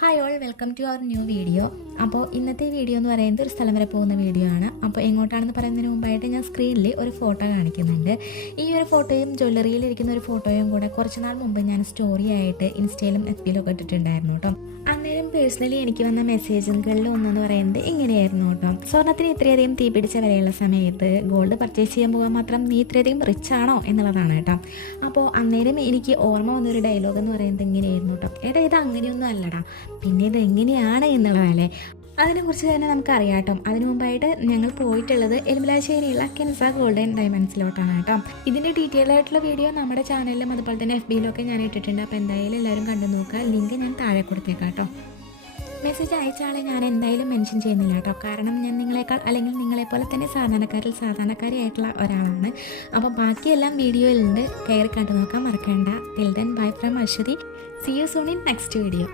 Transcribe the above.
Hi all, welcome to our new video. അപ്പോൾ ഇന്നത്തെ video എന്ന് പറയുന്നത് ഒരു സ്ഥലം വരെ പോകുന്ന വീഡിയോ ആണ്. അപ്പോൾ എങ്ങോട്ടാണെന്ന് പറയുന്നതിന് മുമ്പായിട്ട് ഞാൻ സ്ക്രീനിൽ ഒരു ഫോട്ടോ കാണിക്കുന്നുണ്ട്. ഈ ഒരു ഫോട്ടോയും ജ്വല്ലറിയിൽ ഇരിക്കുന്ന ഒരു ഫോട്ടോയും കൂടെ കുറച്ച് നാൾ മുമ്പ് ഞാൻ സ്റ്റോറി ആയിട്ട് ഇൻസ്റ്റയിലും FB ഒക്കെ ഇട്ടിട്ടുണ്ടായിരുന്നു കേട്ടോ. അന്നേരം പേഴ്സണലി എനിക്ക് വന്ന മെസ്സേജുകളിൽ ഒന്നെന്ന് പറയുന്നത് ഇങ്ങനെയായിരുന്നു കേട്ടോ: സ്വർണ്ണത്തിന് ഇത്രയധികം തീ പിടിച്ച വിലയുള്ള സമയത്ത് ഗോൾഡ് പർച്ചേസ് ചെയ്യാൻ പോകാൻ മാത്രം നീ ഇത്രയധികം റിച്ച് ആണോ എന്നുള്ളതാണ് കേട്ടോ. അപ്പോൾ അന്നേരം എനിക്ക് ഓർമ്മ വന്നൊരു ഡയലോഗ് എന്ന് പറയുന്നത് ഇങ്ങനെയായിരുന്നു കേട്ടോ: എടാ, ഇത് അങ്ങനെയൊന്നും അല്ലടാ, പിന്നെ ഇത് എങ്ങനെയാണ് എന്നുള്ളതല്ലേ. അതിനെക്കുറിച്ച് തന്നെ നമുക്കറിയാം കേട്ടോ. അതിനു മുമ്പായിട്ട് ഞങ്ങൾ പോയിട്ടുള്ളത് എലുമലാശ്ശേരിയുള്ള കെൻസ ഗോൾഡ് ആൻഡ് ഡയമണ്ട്സിലോട്ടാണ് കേട്ടോ. ഇതിൻ്റെ ഡീറ്റെയിൽ ആയിട്ടുള്ള വീഡിയോ നമ്മുടെ ചാനലിലും അതുപോലെ തന്നെ FB ഒക്കെ ഞാൻ ഇട്ടിട്ടുണ്ട്. അപ്പോൾ എന്തായാലും എല്ലാവരും കണ്ടു നോക്കുക. ലിങ്ക് ഞാൻ താഴെ കൊടുത്തേക്കാം കേട്ടോ. മെസ്സേജ് അയച്ച ആളെ ഞാൻ എന്തായാലും മെൻഷൻ ചെയ്യുന്നില്ല കേട്ടോ, കാരണം ഞാൻ നിങ്ങളെക്കാൾ അല്ലെങ്കിൽ നിങ്ങളെപ്പോലെ തന്നെ സാധാരണക്കാരിയായിട്ടുള്ള ഒരാളാണ്. അപ്പോൾ ബാക്കിയെല്ലാം വീഡിയോയിലുണ്ട്, കയറി കണ്ടു നോക്കാൻ മറക്കേണ്ട. Till then bye from Ashwathi. See you soon in next video.